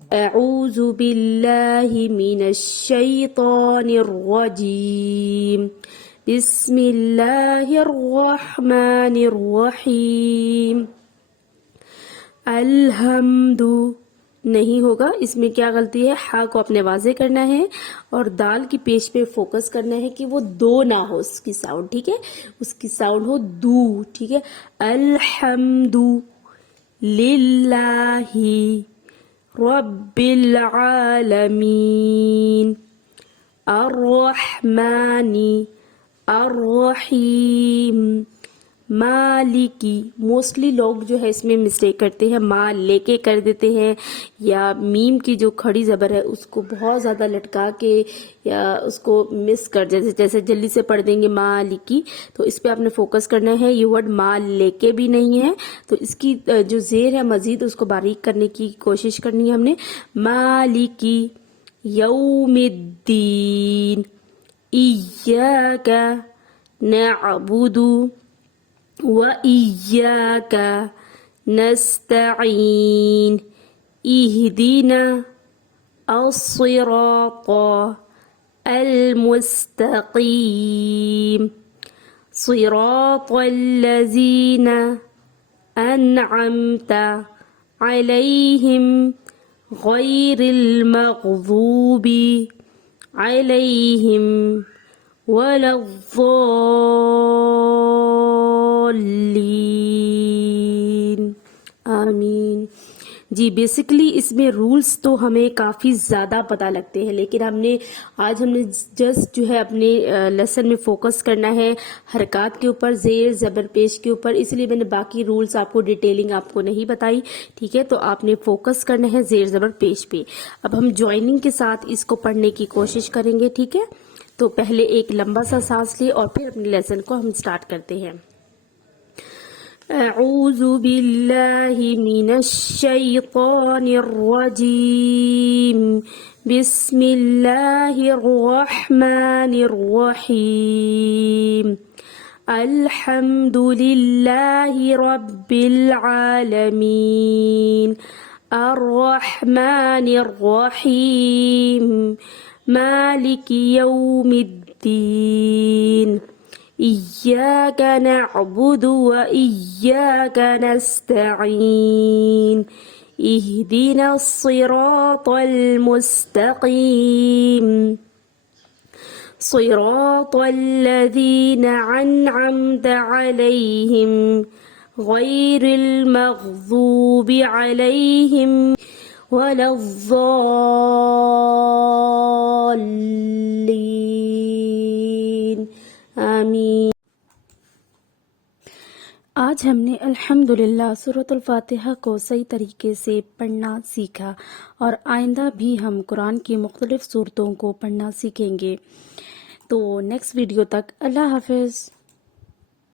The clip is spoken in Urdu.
أعوذ بالله من الشيطان الرجيم بسم الله الرحمن الرحيم الحمد نہیں ہوگا، اس میں کیا غلطی ہے، ہا کو اپنے واضح کرنا ہے اور دال کی پیش پہ فوکس کرنا ہے کہ وہ دو نہ ہو اس کی ساؤنڈ، ٹھیک ہے، اس کی ساؤنڈ ہو دو، ٹھیک ہے۔ الحمد للہ رب العالمین الرحمن الرحیم مالکی۔ موسٹلی لوگ جو ہے اس میں مسٹیک کرتے ہیں، مال لے کے کر دیتے ہیں یا میم کی جو کھڑی زبر ہے اس کو بہت زیادہ لٹکا کے یا اس کو مس کر دیتے، جیسے جلدی سے پڑھ دیں گے مالکی، تو اس پہ آپ نے فوکس کرنا ہے۔ یہ ورڈ مال لے کے بھی نہیں ہے، تو اس کی جو زیر ہے مزید اس کو باریک کرنے کی کوشش کرنی ہے ہم نے۔ مالکی یوم الدین ایاک نعبد وَإِيَّاكَ نَسْتَعِينُ اهْدِنَا الصِّرَاطَ الْمُسْتَقِيمَ صِرَاطَ الَّذِينَ أَنْعَمْتَ عَلَيْهِمْ غَيْرِ الْمَغْضُوبِ عَلَيْهِمْ وَلَا الضَّالِّينَ آمین۔ جی بیسیکلی اس میں رولز تو ہمیں کافی زیادہ پتہ لگتے ہیں، لیکن ہم نے جسٹ جو ہے اپنے لیسن میں فوکس کرنا ہے حرکات کے اوپر، زیر زبر پیش کے اوپر، اس لیے میں نے باقی رولز آپ کو ڈیٹیلنگ آپ کو نہیں بتائی، ٹھیک ہے۔ تو آپ نے فوکس کرنا ہے زیر زبر پیش پہ۔ اب ہم جوائننگ کے ساتھ اس کو پڑھنے کی کوشش کریں گے، ٹھیک ہے۔ تو پہلے ایک لمبا سا سانس لے اور پھر اپنے لیسن کو ہم سٹارٹ کرتے ہیں۔ اعوذ باللہ من الشیطان الرجیم بسم اللہ الرحمن الرحیم الحمد للہ رب العالمین الرحمن الرحیم مالک یوم الدین إياك نعبد وإياك نستعين اهدنا الصراط المستقيم صراط الذين أنعمت عليهم غير المغضوب عليهم ولا الضالين آمین۔ آج ہم نے الحمدللہ سورۃ الفاتحہ کو صحیح طریقے سے پڑھنا سیکھا اور آئندہ بھی ہم قرآن کی مختلف سورتوں کو پڑھنا سیکھیں گے۔ تو نیکسٹ ویڈیو تک اللہ حافظ۔